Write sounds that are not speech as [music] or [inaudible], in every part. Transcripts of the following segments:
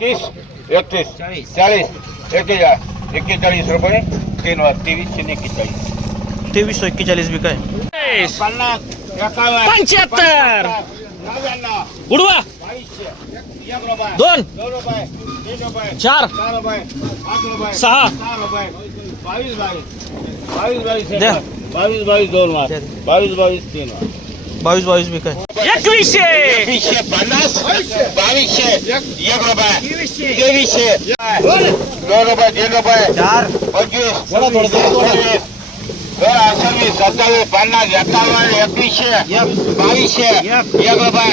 तीस एकतीस चाळीस एक्केचाळीस एक्केचाळीस रुपये तीन वाज तेवीसशे आणि एक्केचाळीस तेवीसशे एक्केचाळीस बी काय? पन्नास एकावन्न पंच्याहत्तर. नव्याण्णव उडवा दोन। दोन रुपये तीन रुपये चार। चार रुपये पाच रुपये सहा. सहा रुपये बावीस बावीस बावीस बावीस द्या. बावीस बावीस दोन वाज बावीस बावीस तीन वाज बावीस बावीस बी काय एकवीसशे एकवीसशे पन्नास बावीसशे एक रुपये तेवीसशे दोन रुपये तीन रुपये चार। पंचवीस अठ्ठावीस सत्तावीस पन्नास एकावन्न एकवीसशे बावीसशे एक। रुपये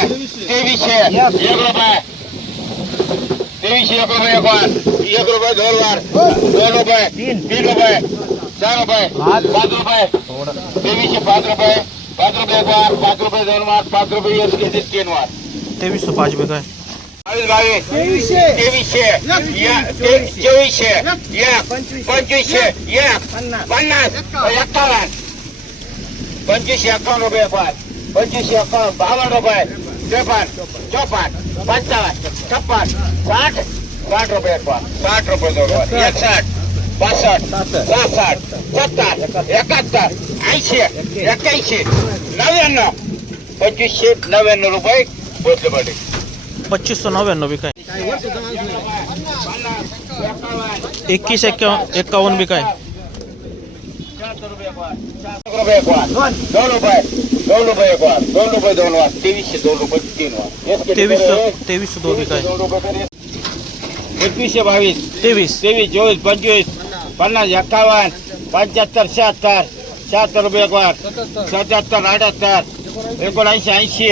तेवीसशे एक। रुपये तेवीसशे एक रुपये एक वार एक रुपये दोन वार दोन रुपये तीन। रुपये चार रुपये पाच। रुपये तेवीसशे पाच रुपये पाच रुपये एक वार पाच रुपये दोन वार पाच रुपये एक घेते तीन वार तेवीसशे पाच बी काय बावीस बावीस तेवीसशे या- ते- चोवीसशे एक पंचवीसशे एक पन्नास एक्कावन्न पंचवीसशे एक्कावन्न रुपये पाच पंचवीसशे एक्कावन्न बावन्न रुपये त्रेपन्न चौपन्न पंचावन्न छप्पन साठ साठ रुपये पाच साठ रुपये दोन वर. बासष्ट सहासष्ट सत्तर एकाहत्तर ऐंशी एक्क्याऐंशी नव्याण्णव पंचवीसशे नव्याण्णव रुपये पोचले पाहिजे पच्चीसशे नव्याण्णव बी काय? एकवीस एक्कावन्न एक्कावन्न बी काय? रुपये एक दोन. रुपये दोन रुपये दोन रुपये दोन वार तेवीसशे दोन रुपये तीन वार तेवीसशे तेवीसशे दोन बी काय? दोन रुपये एकवीसशे बावीस तेवीस. तेवीस चोवीस पंचवीस पन्नास एक्कावन्न पंच्याहत्तर शहात्तर शहात्तर रुपये एक सत्याहत्तर अठ्याहत्तर एकोणऐंशी ऐंशी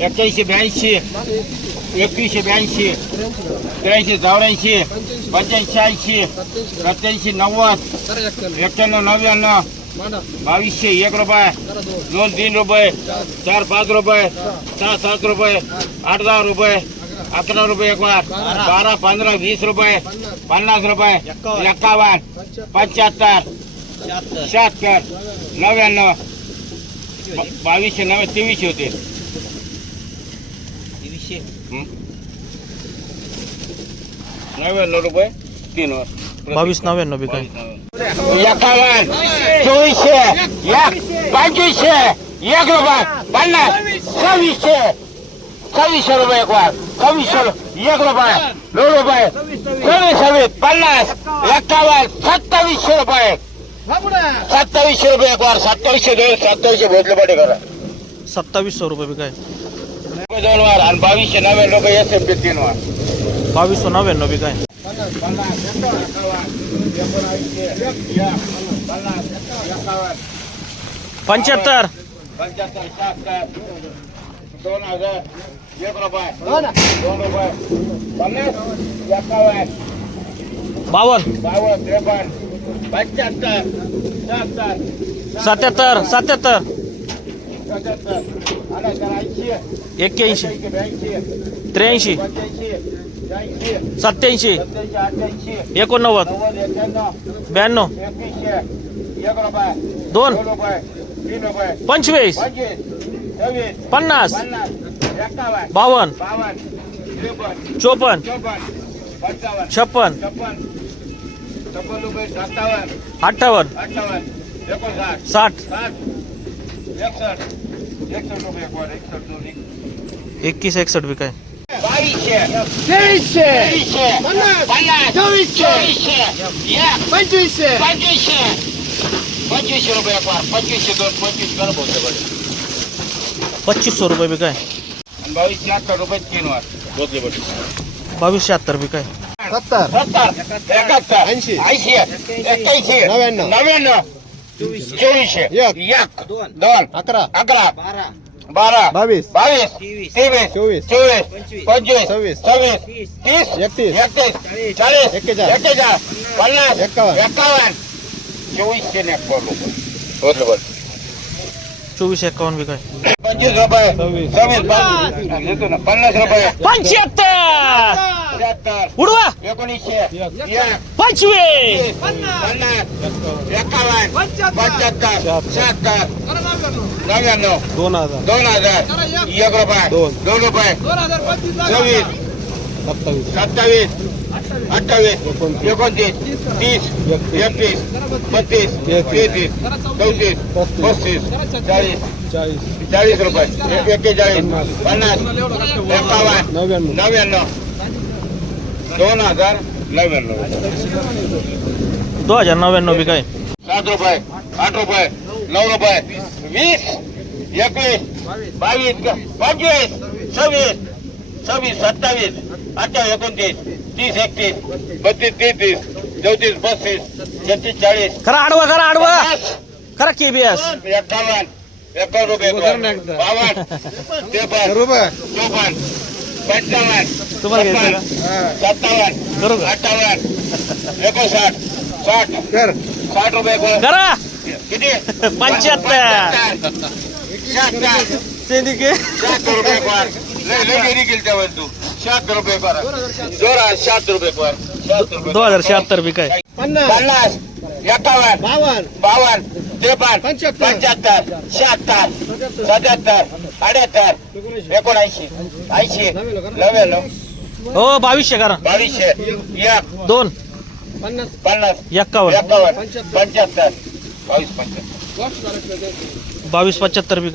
एक्क्याऐंशी ब्याऐंशी एकवीसशे ब्याऐंशी त्र्याऐंशी चौऱ्याऐंशी पंच्याऐंशी ऐंशी सत्याऐंशी नव्वद एक्क्याण्णव नव्याण्णव बावीसशे एक रुपये दोन तीन रुपये चार पाच रुपये सहा सात रुपये आठ दहा रुपये अकरा रुपये एक वार बारा पंधरा वीस रुपये पन्नास रुपये एक्कावन्न पंच्याहत्तर शहात्तर नव्याण्णव बा- बावीसशे नव्या तेवीसशे होते हं? नव्याण्णव रुपये तीन वर बावीस नव्याण्णव बी काय एकावन्न चोवीसशे एक पंचवीसशे एक रुपये पन्नास सव्वीसशे सव्वीसशे रुपये एक वार. सव्वीसशे एक रुपये. दोन रुपये. सव्वीस सव्वीस पन्नास. एकावन्न सत्तावीसशे रुपये. सत्तावीसशे रुपये एक वार. सत्तावीसशे दोन सत्तावीसशे भोजले पाटे करा सत्तावीसशे रुपये बी काय? दोन वार आणि बावीसशे नव्याण्णव रुपये एस एम पी तीन वार. बावीसशे नव्याण्णव बी काय? पंच्याहत्तर. पंच्याहत्तर दोन हजार. एक रुपये. दोन रुपये. पन्नास एकावन्न. बावन्न बावन्न त्रेपन्न. पंच्याहत्तर. शहात्तर सत्याहत्तर सत्याहत्तर. सत्याहत्तर. एक्क्याऐंशी. ब्याऐंशी. त्र्याऐंशी. सत्याऐंशी. एकोणनव्वद. ब्याण्णव. दोन. दोन रुपये. तीन रुपये. पंचवीस. पन्ना बावन। चौपन छप्पन। अट्ठावन साठ। इक्कीस एकसठ। भी काय तेवीसशे चोवीसशे। रुपये पंचवीस પચીસો રૂપિયા બી કાંઈ? બાવીસ છ્યાત્તર રૂપિયા કિલો રોટલી બધી બાવીસ છ્યાત્તર બી કાંઈ? સત્તર. એકાત્તર. એસી એકાઈસી નવ્યાણું નવ્યાણું ચોવીસ. એક. દોન. અકરા. અકરા. બારા. બારા. બાવીસ. બાવીસ. ત્રેવીસ ચોવીસ. ચોવીસ. પંચવીસ છવ્વીસ. છવ્વીસ. ત્રીસ. એકત્રીસ. એકત્રીસ. ચાલીસ. એક હજાર એક હજાર પચાસ એકાવન એકાવન ચોવીસ છે ને એકાવન ચોવીસ એકાવન બી કઈ पंचवीस रुपये. सव्वीस. सव्वीस पन्नास देतो ना पन्नास रुपये. पंच्याहत्तर. त्र्याहत्तर. उडवा. एकोणीसशे. एक. पंचवीस. पन्नास. एकावन्न. पंच्याहत्तर. शहात्तर. नव्याण्णव. दोन हजार. दोन हजार. एक. रुपये. दोन. दोन रुपये. सव्वीस. સત્તાવીસ. અઠાવીસ ઓગણત્રીસ. ત્રીસ એકત્રીસ બત્રીસ તેત્રીસ ચૌત્રીસ પસ્તીસ ચાલીસ ચાલીસ. રૂપિયા. એકેચાળીસ પચાસ. એકાવન. નવ્યાણું ત્રણ હજાર નવ્યાણું દો હજાર નવ્યાણું બી કઈ. સાત રૂપિયા આઠ રૂપિયા નવ રૂપિયા. વીસ એકવીસ બાવીસ પચીસ છવ્વીસ છવ્વીસ સત્તાવીસ. अठ्ठावीस एकोणतीस तीस एकतीस बत्तीस तेहतीस चौतीस पस्तीस छत्तीस चाळीस. करा आडवा करा आडवा. करा केबीएस एकावन्न एकावन्न रुपये बावन्न [laughs] त्रेपन्न चोपन्न पंचावन्न सत्तावन्न? अठ्ठावन्न एकोणसाठ साठ. साठ रुपये कर. किती? [laughs] पंच्याहत्तर. निघे. शहात्तर रुपये कर लय लय गेली गेली त्यावर तू. शहात्तर रुपये कर. जोरा शहात्तर रुपये कर. शहात्तर रुपये दो हजार शहात्तर बी काय? पन्नास. एकावन्न. बावन्न. बावन्न. त्रेपन्न. पंच्याहत्तर. शहात्तर. सत्याहत्तर. अठ्याहत्तर. एकोणऐंशी. ऐंशी. नव्याण्णव. हो बावीसशे करा. बावीसशे. एक. दोन. पन्नास. एक्कावन्न एकावन्न. पंच्याहत्तर. बावीस पंच्याहत्तर. बावीस पंच्याहत्तर बी